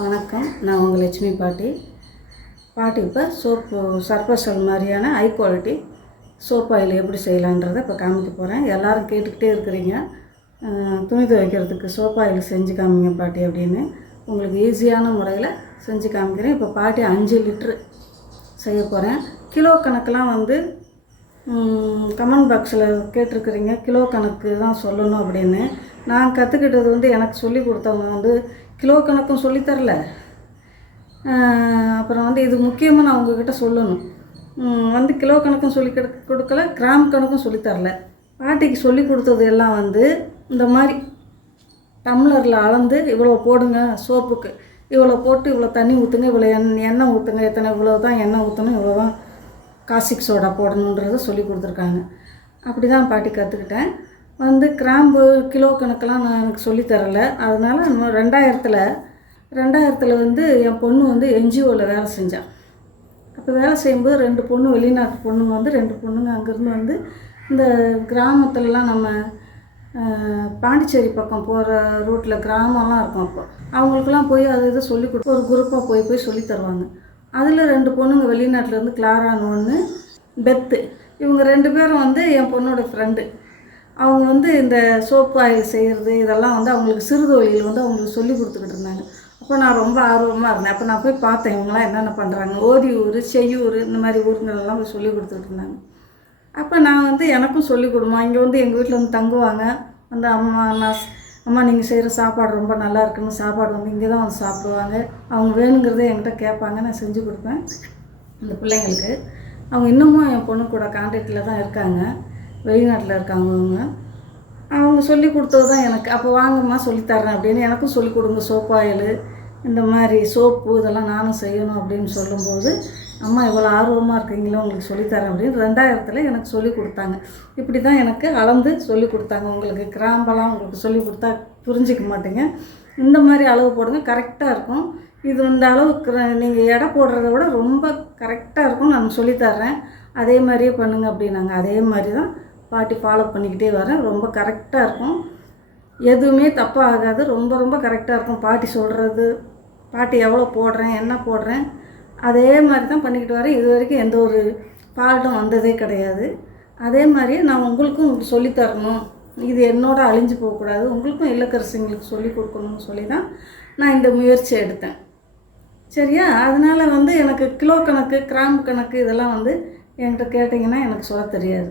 வணக்கம். நான் உங்கள் லட்சுமி பாட்டி. பாட்டி இப்போ சோப்பு சர்பசல் மாதிரியான ஹை குவாலிட்டி சோப் ஆயில் எப்படி செய்யலான்றதை இப்போ காமிக்க போகிறேன் எல்லாரும் கேட்டுக்கிட்டே இருக்கிறீங்க. துணி துவைக்கிறதுக்கு சோப் ஆயில் செஞ்சு காமிங்க பாட்டி அப்படின்னு. உங்களுக்கு ஈஸியான முறையில் செஞ்சு காமிக்கிறேன். இப்போ பாட்டி அஞ்சு லிட்ரு செய்ய போகிறேன் கிலோ கணக்கெலாம் வந்து கமெண்ட் பாக்ஸில் கேட்டிருக்கிறீங்க. கிலோ கணக்கு தான் சொல்லணும் அப்படின்னு. நான் கற்றுக்கிட்டது வந்து எனக்கு சொல்லி கொடுத்தவங்க வந்து கிலோ கணக்கும் சொல்லித்தரல. அப்புறம் வந்து இது முக்கியமாக நான் உங்ககிட்ட சொல்லணும். வந்து கிலோ கணக்கும் சொல்லி கொடுக்கல கிராம் கணக்கும் சொல்லித்தரல. பாட்டிக்கு சொல்லி கொடுத்தது எல்லாம் வந்து இந்த மாதிரி டம்ளரில் அளந்து இவ்வளோ போடுங்க சோப்புக்கு. இவ்வளோ போட்டு இவ்வளோ தண்ணி ஊற்றுங்க இவ்வளோ எண் எண்ணெய் ஊற்றுங்க எத்தனை இவ்வளோ தான் எண்ணெய் ஊற்றணும் இவ்வளோ தான் காசிக் சோடா போடணுன்றதை சொல்லி கொடுத்துருக்காங்க. அப்படி தான் பாட்டி கற்றுக்கிட்டேன் வந்து கிராம்பு கிலோ கணக்கெலாம் நான் எனக்கு சொல்லித்தரல அதனால் ரெண்டாயிரத்தில் ரெண்டாயிரத்தில் வந்து என் பொண்ணு வந்து என்ஜிஓவில் வேலை செஞ்சான் அப்போ வேலை செய்யும்போது ரெண்டு பொண்ணு வெளிநாட்டு பொண்ணுங்க வந்து ரெண்டு பொண்ணுங்க அங்கேருந்து வந்து இந்த கிராமத்துலலாம் நம்ம பாண்டிச்சேரி பக்கம் போகிற ரூட்டில் கிராமம்லாம் இருக்கும் அப்போ. அவங்களுக்குலாம் போய் அது இது சொல்லி கொடுத்து ஒரு குரூப்பாக போய் போய் சொல்லி தருவாங்க. அதில் ரெண்டு பொண்ணுங்க வெளிநாட்டிலேருந்து கிளாரான்னு ஒன்று பெத்து. இவங்க ரெண்டு பேரும் வந்து என் பொண்ணோட ஃப்ரெண்டு அவங்க வந்து இந்த சோப்பு ஆயில் செய்கிறது இதெல்லாம் வந்து அவங்களுக்கு சிறு தொழில் வந்து அவங்களுக்கு சொல்லி கொடுத்துக்கிட்டு இருந்தாங்க. அப்போ நான் ரொம்ப ஆர்வமாக இருந்தேன். அப்போ நான் போய் பார்த்தேன் இவங்களாம் என்னென்ன பண்ணுறாங்க ஓதியூர் செய்யூர் இந்த மாதிரி ஊருங்களெல்லாம் போய் சொல்லி கொடுத்துட்டு இருந்தாங்க. அப்போ நான் வந்து எனக்கும் சொல்லி கொடுமா. இங்கே வந்து எங்கள் வீட்டில் வந்து தங்குவாங்க. வந்து அம்மா நான் அம்மா நீங்கள் செய்கிற சாப்பாடு ரொம்ப நல்லா இருக்குன்னு சாப்பாடு வந்து இங்கே தான் வந்து சாப்பிடுவாங்க. அவங்க வேணுங்கிறத என்கிட்ட கேட்பாங்க. நான் செஞ்சு கொடுப்பேன். அந்த பிள்ளைங்களுக்கு. அவங்க இன்னமும் என் பொண்ணு கூட கான்டாக்டில் தான் இருக்காங்க. வெளிநாட்டில் இருக்காங்க அவங்க அவங்க சொல்லி கொடுத்தது தான் எனக்கு. அப்போ வாங்கம்மா சொல்லித்தரேன் அப்படின்னு எனக்கும் சொல்லி கொடுங்க. சோப் ஆயில் இந்த மாதிரி சோப்பு இதெல்லாம் நானும் செய்யணும் அப்படின்னு சொல்லும்போது அம்மா இவ்வளோ ஆர்வமாக இருக்கீங்களோ உங்களுக்கு சொல்லித்தரேன் அப்படின்னு ரெண்டாயிரத்தில் எனக்கு சொல்லி கொடுத்தாங்க. இப்படி தான் எனக்கு அளந்து சொல்லி கொடுத்தாங்க. உங்களுக்கு கிராம்பெல்லாம் உங்களுக்கு சொல்லி கொடுத்தா புரிஞ்சிக்க மாட்டீங்க. இந்த மாதிரி அளவு போடுங்க கரெக்டாக இருக்கும். இது இந்த அளவுக்கு நீங்கள் எடை போடுறத விட ரொம்ப கரெக்டாக இருக்கும் நான் சொல்லித்தர்றேன் அதே மாதிரியே பண்ணுங்க அப்படின்னாங்க. அதே மாதிரி தான் பாட்டி ஃபாலோ பண்ணிக்கிட்டே வரேன் ரொம்ப கரெக்டாக இருக்கும். எதுவுமே தப்பாக ஆகாது ரொம்ப ரொம்ப கரெக்டாக இருக்கும் பாட்டி சொல்கிறது பாட்டி எவ்வளோ போடுறேன் என்ன போடுறேன். அதே மாதிரி தான் பண்ணிக்கிட்டு வரேன் இது வரைக்கும் எந்த ஒரு ஃபால்ட்டும் வந்ததே கிடையாது. அதே மாதிரியே நான் உங்களுக்கும் சொல்லித் தரணும். இது என்னோட அழிஞ்சு போகக்கூடாது. உங்களுக்கும் இல்லக்கரசிங்களுக்கு சொல்லி கொடுக்கணும்னு சொல்லி தான் நான் இந்த முயற்சி எடுத்தேன். சரியா? அதனால் வந்து எனக்கு கிலோ கணக்கு கிராம் கணக்கு இதெல்லாம் வந்து என்கிட்ட கேட்டிங்கன்னா எனக்கு சொல்ல தெரியாது.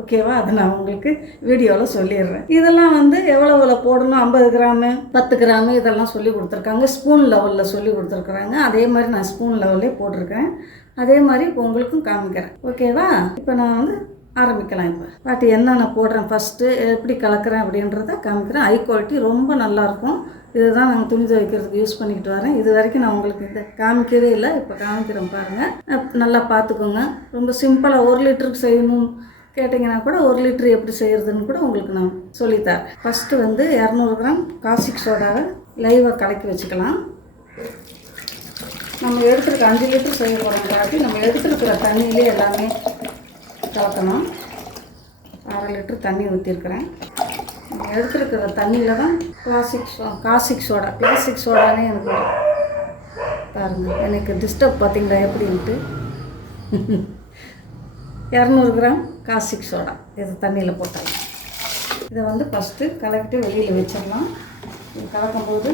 ஓகேவா? அதை நான் உங்களுக்கு வீடியோவில் சொல்லிடுறேன். இதெல்லாம் வந்து எவ்வளோ எவ்வளோ போடணும்? ஐம்பது கிராமு பத்து கிராமு இதெல்லாம் சொல்லி கொடுத்துருக்காங்க. ஸ்பூன் லெவலில் சொல்லி கொடுத்துருக்குறாங்க. அதே மாதிரி நான் ஸ்பூன் லெவல்லே போட்டிருக்கேன். அதே மாதிரி இப்போ உங்களுக்கும் காமிக்கிறேன். ஓகேவா? இப்போ நான் வந்து ஆரம்பிக்கலாம் இப்போ. பாட்டு என்னென்ன போடுறேன் ஃபஸ்ட்டு எப்படி கலக்கிறேன் அப்படின்றத காமிக்கிறேன். ஹை குவாலிட்டி ரொம்ப நல்லாயிருக்கும் இதுதான் நாங்கள் துணி துவைக்கிறதுக்கு யூஸ் பண்ணிக்கிட்டு வரேன். இது வரைக்கும் நான் உங்களுக்கு இதை காமிக்கவே இல்லை. இப்போ காமிக்கிறேன் பாருங்கள் நல்லா பார்த்துக்கோங்க. ரொம்ப சிம்பிளாக ஒரு லிட்டருக்கு செய்யணும். கேட்டிங்கன்னா கூட ஒரு லிட்டர் எப்படி செய்கிறதுன்னு கூட உங்களுக்கு நான் சொல்லித்தரேன் ஃபஸ்ட்டு வந்து இரநூறு கிராம் காசிக் சோடாவை லைவாக கலக்கி வச்சுக்கலாம். நம்ம எடுத்துருக்க அஞ்சு லிட்டர் செய்ய போகிறோம் காட்டி நம்ம எடுத்துருக்கிற தண்ணியிலே எல்லாமே கலக்கணும். அரை லிட்டர் தண்ணி ஊற்றிருக்கிறேன் நம்ம எடுத்துருக்கிற தண்ணியில் தான் plastic so caustic soda plastic சோடானே எனக்கு பாருங்கள் எனக்கு டிஸ்டர்ப் பார்த்தீங்களா எப்படின்ட்டு. இரநூறு கிராம் காசிக் சோடா. இது தண்ணியில் போட்டுடலாம். இதை வந்து ஃபஸ்ட்டு கலக்கிட்டு வெளியில் வச்சிடலாம். இது கலக்கும்போது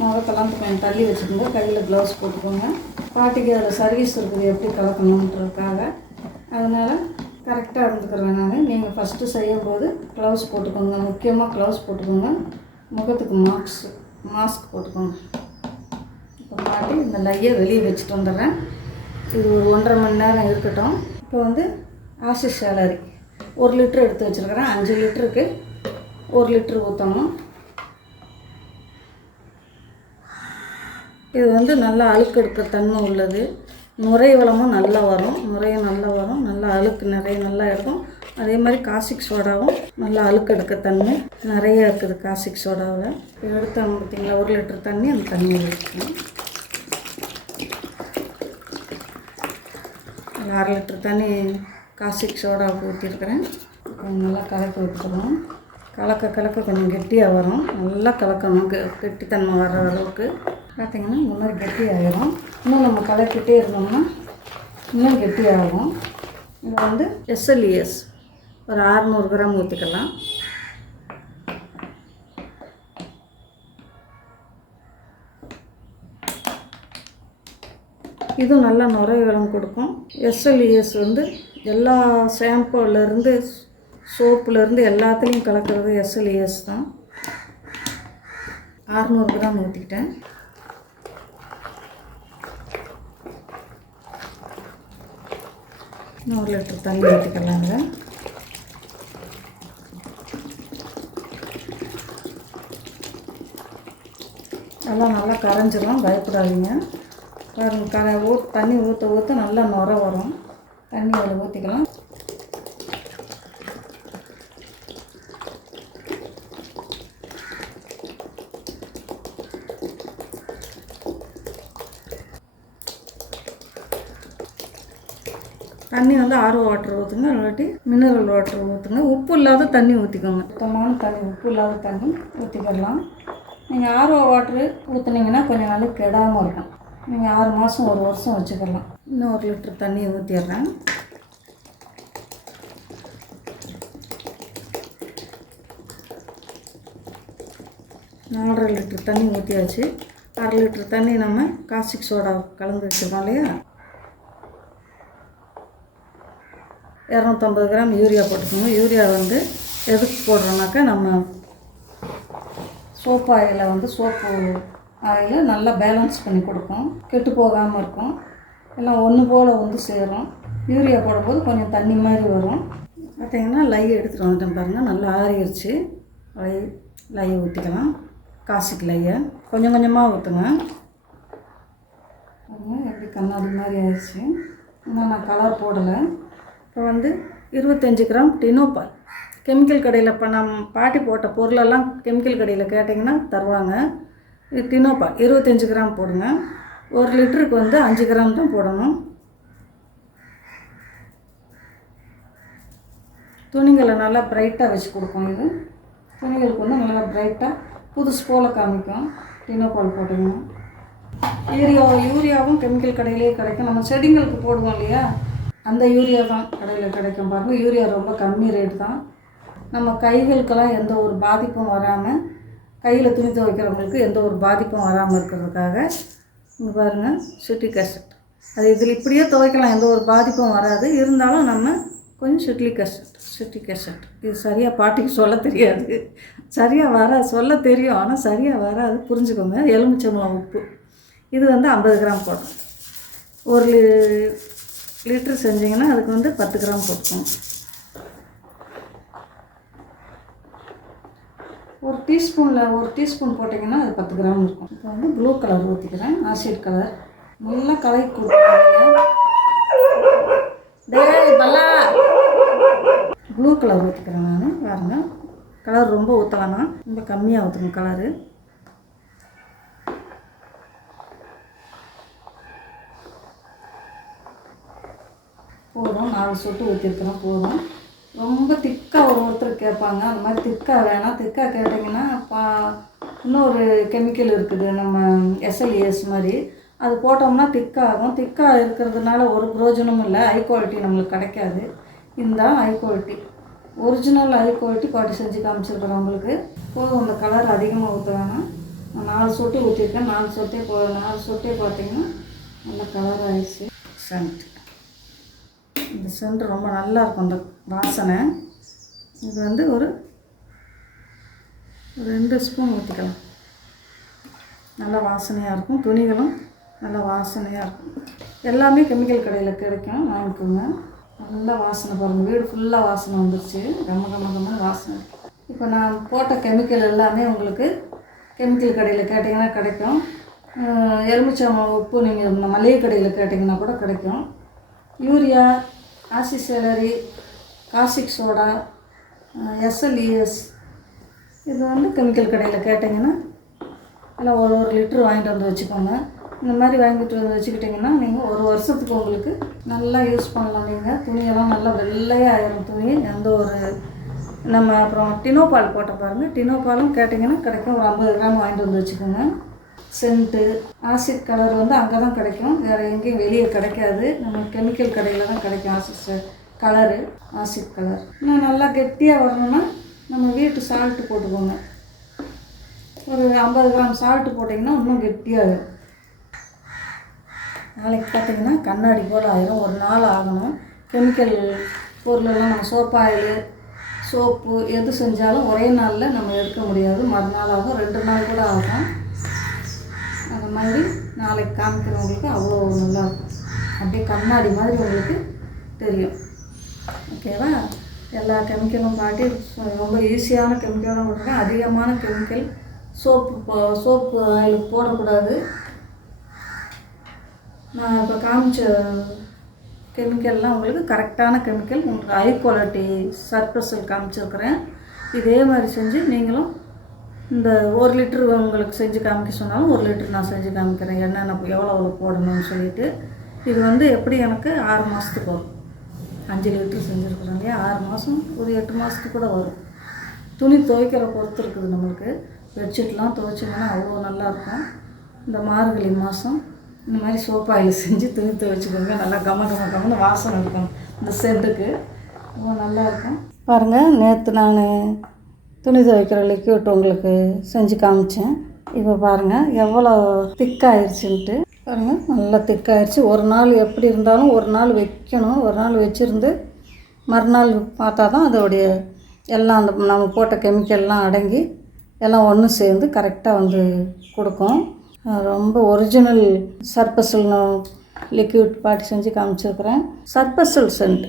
முகத்தெல்லாம் கொஞ்சம் தள்ளி வச்சுக்கோங்க. கையில் க்ளவுஸ் போட்டுக்கோங்க. பாட்டிக்கு அதில் சர்வீஸ் இருக்குது எப்படி கலக்கணுன்றதுக்காக. அதனால் கரெக்டாக இருந்துக்கிறேன் நான். நீங்கள் ஃபஸ்ட்டு செய்யும்போது க்ளவுஸ் போட்டுக்கோங்க. முக்கியமாக க்ளவுஸ் போட்டுக்கோங்க. முகத்துக்கு மாஸ்க் மாஸ்க் போட்டுக்கோங்க. இப்போ மாட்டி இந்த லையை வெளியே வச்சுட்டு வந்துடுறேன். இது ஒரு ஒன்றரை மணி நேரம் இருக்கட்டும். இப்போ வந்து ஆசிஸ் சேலரி. ஒரு லிட்ரு எடுத்து வச்சுருக்கிறேன். அஞ்சு லிட்டருக்கு ஒரு லிட்ரு ஊற்றணும் இது வந்து நல்லா அழுக்கெடுக்கிற தன்மை உள்ளது. நுரை வளமும் நல்லா வரும். நுரையும் நல்லா வரும். நல்லா அழுக்கு நிறைய நல்லா இருக்கும். அதே மாதிரி காசிக் சோடாவும் நல்லா அழுக்கெடுக்க தன்மை நிறைய இருக்குது காசிக் சோடாவில். எடுத்து பார்த்தீங்களா ஒரு லிட்டர் தண்ணி அந்த தண்ணியில் வச்சுக்கணும் அரை லிட்டர் தண்ணி காசிக் சோடா ஊற்றிருக்கிறேன் நல்லா கலக்கி விட்டுக்கணும் கலக்க கலக்க கொஞ்சம் கெட்டியாக வரும். நல்லா கலக்கணும். கெட்டித்தன்மை வர அளவுக்கு. பார்த்தீங்கன்னா இந்த மாதிரி கெட்டியாகிடும் இன்னும் நம்ம கலக்கிட்டே இருந்தோம்னா இன்னும் கெட்டியாகும். இது வந்து எஸ்எல்இஎஸ் ஒரு அறநூறு கிராம் ஊற்றிக்கலாம் இதுவும் நல்லா நுரைவளம் கொடுக்கும். எஸ்எல்இஎஸ் வந்து எல்லா ஷாம்புலேருந்து சோப்புலேருந்து எல்லாத்துலேயும் கலக்கிறது எஸ்எல்இஎஸ் தான். அறநூறு கிராம் ஊற்றிக்கிட்டேன் இன்னும் ஒரு லிட்டர் தண்ணி ஊற்றிக்கலாங்க எல்லாம் நல்லா கரைஞ்சிரும் பயப்படாதீங்க. கரை ஊ தண்ணி ஊற்ற ஊற்ற நல்லா நுர வரும். தண்ணி அதில் ஊற்றிக்கலாம். தண்ணி வந்து ஆர்வ வாட்டர் ஊற்றுங்க இல்லாட்டி மினரல் வாட்டர் ஊற்றுங்க. உப்பு இல்லாத தண்ணி ஊற்றிக்கோங்க. சுத்தமான தண்ணி உப்பு இல்லாத தண்ணி ஊற்றிக்கிடலாம் நீங்கள் ஆர்வ வாட்ரு ஊற்றுனீங்கன்னா கொஞ்சம் நாளைக்கு கெடாமல் இருக்கும். நீங்கள் ஆறு மாதம் ஒரு வருஷம் வச்சுக்கலாம். இன்னும் ஒரு லிட்டர் தண்ணியை ஊற்றிடுறேன் நாலரை லிட்டர் தண்ணி ஊற்றியாச்சு அரை லிட்டர் தண்ணி நம்ம காஸ்டிக் சோடா கலந்து வச்சுருக்கோம் இல்லையா? இரநூத்தம்பது கிராம் யூரியா போட்டுக்கணும். யூரியா வந்து எதுக்கு போடுறோனாக்கா நம்ம சோப்பு ஆயிலை வந்து சோப்பு ஆயிலை நல்லா பேலன்ஸ் பண்ணி கொடுக்கும். கெட்டு போகாமல் இருக்கும். எல்லாம் ஒன்று போல் வந்து சேரும். யூரியா போடும்போது கொஞ்சம் தண்ணி மாதிரி வரும். பார்த்தீங்கன்னா லை எடுத்துகிட்டு வந்துட்டேன் பாருங்கள் நல்லா ஆறிடுச்சு லை லை ஊற்றிக்கலாம் காசுக்கு லையை. கொஞ்சம் கொஞ்சமாக ஊற்றுங்க எப்படி கண்ணாடி மாதிரி ஆயிடுச்சு. இன்னும் நான் கலர் போடலை. இப்போ வந்து இருபத்தஞ்சி கிராம் டினோபால். கெமிக்கல் கடையில் இப்போ நம்ம பாட்டி போட்ட பொருளெல்லாம் கெமிக்கல் கடையில் கேட்டிங்கன்னா தருவாங்க. டினோபால். இருபத்தஞ்சி கிராம் போடுங்க. ஒரு லிட்டருக்கு வந்து அஞ்சு கிராம் தான் போடணும். துணிகளை நல்லா பிரைட்டாக வச்சு கொடுக்கும் இது. துணிகளுக்கு வந்து நல்லா பிரைட்டாக புதுசு போல் காமிக்கும். டினோபால் போட்டுக்கணும். யூரியா யூரியாவும் கெமிக்கல் கடையிலேயே கிடைக்கும். நம்ம செடிங்களுக்கு போடுவோம் இல்லையா? அந்த யூரியா தான் கடையில் கிடைக்கும் பாருங்கள் யூரியா ரொம்ப கம்மி ரேட் தான். நம்ம கைகளுக்கெல்லாம் எந்த ஒரு பாதிப்பும் வராமல் கையில் துணி துவைக்கிறவங்களுக்கு எந்த ஒரு பாதிப்பும் வராமல் இருக்கிறதுக்காக இங்கே பாருங்கள் சிட்ரிக் ஆசிட் அது இதில் இப்படியே துவைக்கலாம் எந்த ஒரு பாதிப்பும் வராது. இருந்தாலும் நம்ம கொஞ்சம் சுட்லி ஆசிட் சிட்ரிக் ஆசிட் இது சரியாக பாட்டிக்கு சொல்ல தெரியாது. சரியாக வர சொல்ல தெரியும் ஆனால் சரியாக வராது. புரிஞ்சுக்கோங்க. எலுமிச்சம்பழம் உப்பு. இது வந்து ஐம்பது கிராம் போடணும். ஒரு லி- லிட்டர் செஞ்சிங்கன்னா அதுக்கு வந்து பத்து கிராம் போட்டுக்கணும் ஒரு டீஸ்பூனில் ஒரு டீஸ்பூன் போட்டிங்கன்னா அது பத்து கிராம் இருக்கும். இப்போ வந்து ப்ளூ கலர் ஊற்றிக்கிறேன் ஆசிட் கலர். நல்லா கலக்கி பல்லா. ப்ளூ கலர் ஊற்றிக்கிறேன் நான். பாருங்க. கலர் ரொம்ப ஊற்ற வேணாம் ரொம்ப கம்மியாக ஊற்றுங்க கலரு. போதும். நாலு சொட்டு ஊற்றிருக்கிறோம் போதும். ரொம்ப திக்காக ஒரு ஒருத்தர் கேட்பாங்க. அந்த மாதிரி திக்காக வேணாம். திக்காக கேட்டிங்கன்னா பா இன்னொரு கெமிக்கல் இருக்குது நம்ம எஸ்எல்ஏஎஸ் மாதிரி. அது போட்டோம்னா திக்காகும். திக்காக இருக்கிறதுனால ஒரு பிரயோஜனமும் இல்லை. ஹை குவாலிட்டி நம்மளுக்கு கிடைக்காது. இந்த high quality original high quality பாட்டி செஞ்சு காமிச்சிருக்கிறவங்களுக்கு போதும் அந்த கலர் அதிகமாக ஊற்ற வேணாம். நான் நாலு சொட்டு ஊற்றிருக்கேன் நாலு சொட்டே போ நாலு சொட்டே பார்த்தீங்கன்னா நல்ல கலர் ஆயிடுச்சு. சென்ட் இந்த சென்ட் ரொம்ப நல்லா இருக்கும் அந்த வாசனை. இது வந்து ஒரு ரெண்டு ஸ்பூன் ஊற்றிக்கலாம் நல்லா வாசனையாக இருக்கும். துணிகளும் நல்ல வாசனையாக இருக்கும். எல்லாமே கெமிக்கல் கடையில் கிடைக்கும். வாங்கிக்கோங்க. நல்லா வாசனை பாருங்கள் வீடு ஃபுல்லாக வாசனை வந்துருச்சு. கம கம கம வாசனை. இப்போ நான் போட்ட கெமிக்கல் எல்லாமே உங்களுக்கு கெமிக்கல் கடையில் கேட்டிங்கன்னா கிடைக்கும். எலுமிச்சம் எலுமிச்சம்பழம் உப்பு நீங்கள் இந்த மளிகை கடையில் கேட்டிங்கன்னா கூட கிடைக்கும். யூரியா ஆசி சேலரி காசிக் சோடா எஸ்எல்இஎஸ் இது வந்து கெமிக்கல் கடையில் கேட்டிங்கன்னா எல்லாம் ஒரு ஒரு லிட்ரு வாங்கிட்டு வந்து வச்சுக்கோங்க. இந்த மாதிரி வாங்கிட்டு வந்து வச்சுக்கிட்டிங்கன்னா நீங்கள் ஒரு வருஷத்துக்கு உங்களுக்கு நல்லா யூஸ் பண்ணலாம் நீங்கள் துணியெல்லாம் நல்லா வெள்ளையாக ஆயிரும் துணி. எந்த ஒரு நம்ம அப்புறம் டினோபால் போட்ட பாருங்கள் டினோபாலும் கேட்டிங்கன்னா கிடைக்கும் ஒரு ஐம்பது கிராம் வாங்கிட்டு வந்து வச்சுக்கோங்க. சென்ட்டு ஆசிட் கலர் வந்து அங்கே தான் கிடைக்கும். வேறு எங்கேயும் வெளியே கிடைக்காது. நம்ம கெமிக்கல் கடையில் தான் கிடைக்கும் ஆசிட் கலரு ஆசிட் கலர். இன்னும் நல்லா கெட்டியாக வரணும்னா நம்ம வீட்டு சால்ட்டு போட்டுக்கோங்க. ஒரு ஐம்பது கிராம் சால்ட்டு போட்டிங்கன்னா இன்னும் கெட்டியாகும் நாளைக்கு பார்த்தீங்கன்னா கண்ணாடி போல் ஆயிரும். ஒரு நாள் ஆகணும். கெமிக்கல் பொருளெல்லாம் நம்ம சோப்பாயில் சோப்பு எது செஞ்சாலும் ஒரே நாளில் நம்ம எடுக்க முடியாது. மறுநாள் ஆகும். ரெண்டு நாள் கூட ஆகும். அந்த மாதிரி நாளைக்கு காமிக்கிறவங்களுக்கு அவ்வளோ நல்லாயிருக்கும். அப்படியே கண்ணாடி மாதிரி உங்களுக்கு தெரியும். ஓகேவா? எல்லா கெமிக்கலும் காட்டி ரொம்ப ஈஸியான கெமிக்கலும் கொடுக்குறேன் அதிகமான கெமிக்கல் சோப்பு சோப்பு ஆயில் போடக்கூடாது. நான் இப்போ காமிச்ச கெமிக்கல்லாம் உங்களுக்கு கரெக்டான கெமிக்கல். உங்களுக்கு ஹை குவாலிட்டி சர்ப்ரஸில் காமிச்சிருக்கிறேன். இதே மாதிரி செஞ்சு நீங்களும் இந்த ஒரு லிட்ரு உங்களுக்கு செஞ்சு காமிக்க சொன்னாலும் ஒரு லிட்ரு நான் செஞ்சு காமிக்கிறேன். என்னென்ன எவ்வளோ எவ்வளோ போடணும்னு சொல்லிட்டு. இது வந்து எப்படி எனக்கு ஆறு மாதத்துக்கு வரும். அஞ்சு லிட்டரு செஞ்சுருக்குறோம் இல்லையா? ஆறு மாதம் ஒரு எட்டு மாதத்துக்கு கூட வரும். துணி துவைக்கிற பொறுத்து இருக்குது நம்மளுக்கு. பெட்ஷீட்லாம் துவைச்சிங்கன்னா அவ்வளோ நல்லாயிருக்கும் இந்த மார்கழி மாதம் இந்த மாதிரி சோப்பாயில் செஞ்சு துணி துவைச்சிக்கோங்க. நல்லா கம கம கமன்னு வாசனை இருக்கும். இந்த சென்ட்டுக்கு ரொம்ப நல்லாயிருக்கும் பாருங்கள் நேற்று நான் துணி துவைக்கிற லிக்விட் உங்களுக்கு செஞ்சு காமிச்சேன். இப்போ பாருங்கள் எவ்வளோ திக்காயிருச்சுன்ட்டு. பாருங்கள் நல்லா திக்காயிருச்சு. ஒரு நாள் எப்படி இருந்தாலும் ஒரு நாள் வைக்கணும். ஒரு நாள் வச்சுருந்து மறுநாள் பார்த்தா தான் அதோடைய எல்லாம் அந்த நம்ம போட்ட கெமிக்கல்லாம் அடங்கி எல்லாம் ஒன்று சேர்ந்து கரெக்டாக வந்து கொடுக்கும். ரொம்ப ஒரிஜினல் சர்பசல் லிக்விட் பாட்டி செஞ்சு காமிச்சிருக்கிறேன். சர்பசல் சென்ட்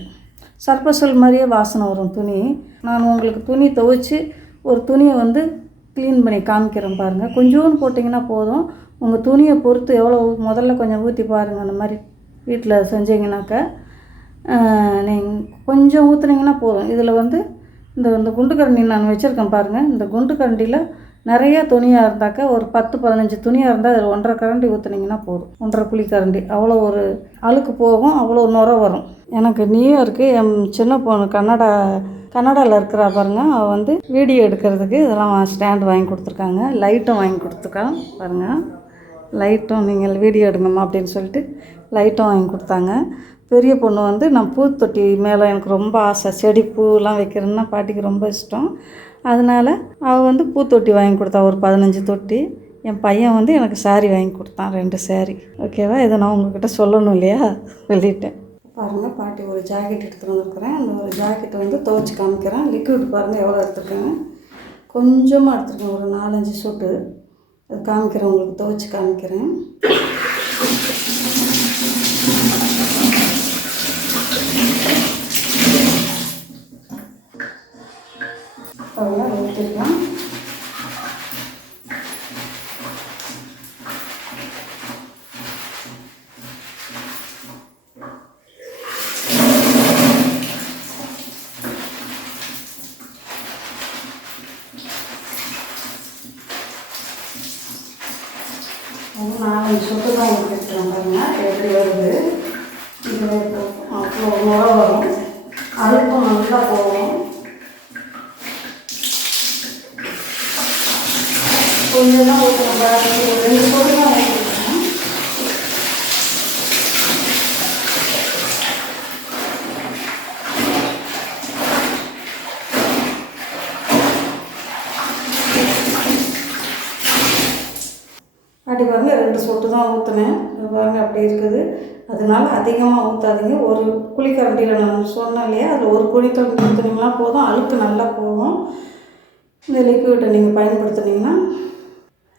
சர்பசல் மாதிரியே வாசனை வரும் துணி. நான் உங்களுக்கு துணி துவைச்சி ஒரு துணியை வந்து க்ளீன் பண்ணி காமிக்கிறேன் பாருங்கள் கொஞ்சோன்னு போட்டிங்கன்னா போதும். உங்கள் துணியை பொறுத்து எவ்வளோ முதல்ல கொஞ்சம் ஊற்றி பாருங்கள் அந்த மாதிரி வீட்டில் செஞ்சீங்கன்னாக்கா நீங்கள் கொஞ்சம் ஊற்றுனீங்கன்னா போதும். இதில் வந்து இந்த இந்த குண்டு கரண்டி நான் வச்சுருக்கேன் பாருங்கள் இந்த குண்டு கரண்டியில் நிறைய துணியாக இருந்தாக்கா ஒரு பத்து பதினஞ்சு துணியாக இருந்தால் அதில் ஒன்றரை கரண்டி ஊற்றுனீங்கன்னா போதும். ஒன்றரை புளி கரண்டி. அவ்வளோ ஒரு அழுக்கு போகும் அவ்வளோ நுர வரும். எனக்கு நியூயார்க்கு என் சின்ன பொண்ணு கன்னடா கன்னடாவில் இருக்கிறா பாருங்க. அவள் வந்து வீடியோ எடுக்கிறதுக்கு இதெல்லாம் ஸ்டாண்ட் வாங்கி கொடுத்துருக்காங்க. லைட்டும் வாங்கி கொடுத்துருக்கான் பாருங்கள் லைட்டும் நீங்கள் வீடியோ எடுங்கம்மா அப்படின்னு சொல்லிட்டு லைட்டும் வாங்கி கொடுத்தாங்க. பெரிய பொண்ணு வந்து நான் பூத்தொட்டி மேலே எனக்கு ரொம்ப ஆசை. செடி பூலாம் வைக்கிறேன்னா பாட்டிக்கு ரொம்ப இஷ்டம். அதனால் அவள் வந்து பூத்தொட்டி வாங்கி கொடுத்தா ஒரு பதினஞ்சு தொட்டி. என் பையன் வந்து எனக்கு saree வாங்கி கொடுத்தான் ரெண்டு saree. ஓகேவா இதை நான் உங்ககிட்ட சொல்லணும் இல்லையா? சொல்லிட்டேன். பாருங்கள் பாட்டி ஒரு ஜாக்கெட் எடுத்துகிட்டு வந்துருக்குறேன். அந்த ஒரு ஜாக்கெட்டை வந்து துவைச்சி காமிக்கிறேன். லிக்விட் பாருங்கள் எவ்வளோ எடுத்துருக்கேங்க? கொஞ்சமாக எடுத்துருக்கேன். ஒரு நாலஞ்சு சொட்டு அது காமிக்கிறேன் உங்களுக்கு துவைச்சி காமிக்கிறேன். அவ்வளோ ஊற்றிக்கலாம் ஒரு நாலஞ்சு சொட்டு தான் ஊற்றிட்டுறேன் பாருங்க எப்படி வருது இது அவ்வளோ முறை வரும் அழுக்கும் நல்லா போகும் கொஞ்சம் தான் ஊற்றுறேன் ஒரு ரெண்டு சொட்டு தான் ஊற்றிருக்கேன் அப்படி பாருங்கள் ரெண்டு சொட்டு தான் ஊற்றினேன் இது பாருங்க அப்படி இருக்குது. அதனால அதிகமாக ஊற்றாதீங்க ஒரு குழிக்கரண்டியில் நான் சொன்னேன் இல்லையா அதில் ஒரு குழிக்கரண்டி ஊற்றுனீங்கன்னா போதும். அழுக்கு நல்லா போகும். இந்த லிக்விட்டை நீங்கள் பயன்படுத்துனீங்கன்னா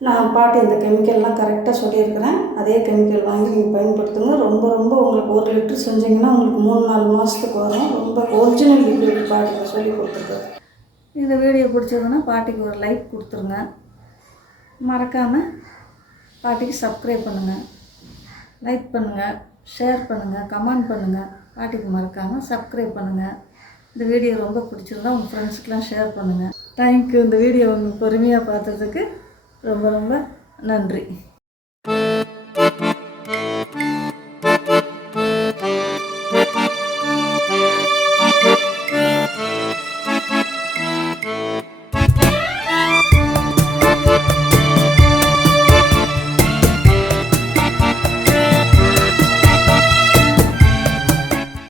நான் பாட்டு இந்த கெமிக்கல்லாம் கரெக்டாக சொல்லியிருக்கிறேன். அதே கெமிக்கல் வாங்கி நீங்கள் பயன்படுத்துங்க. ரொம்ப ரொம்ப உங்களுக்கு ஒரு லிட்டர் செஞ்சீங்கன்னா உங்களுக்கு மூணு நாலு மாதத்துக்கு வரும். ரொம்ப ஒரிஜினல் லிக்விட் பாட்டிக்கு சொல்லி கொடுத்துருக்கேன். இந்த வீடியோ பிடிச்சதுன்னா பாட்டிக்கு ஒரு லைக் கொடுத்துருங்க. மறக்காமல் பாட்டிக்கு சப்ஸ்கிரைப் பண்ணுங்கள் லைக் பண்ணுங்கள் ஷேர் பண்ணுங்கள் கமெண்ட் பண்ணுங்கள் பாட்டிக்கு மறக்காமல் சப்ஸ்கிரைப் பண்ணுங்கள் இந்த வீடியோ ரொம்ப பிடிச்சிருந்தா உங்கள் ஃப்ரெண்ட்ஸுக்கெலாம் ஷேர் பண்ணுங்கள் தேங்க்யூ இந்த வீடியோ பொறுமையாக பார்த்ததுக்கு ரொம்ப ரொம்ப நன்றி.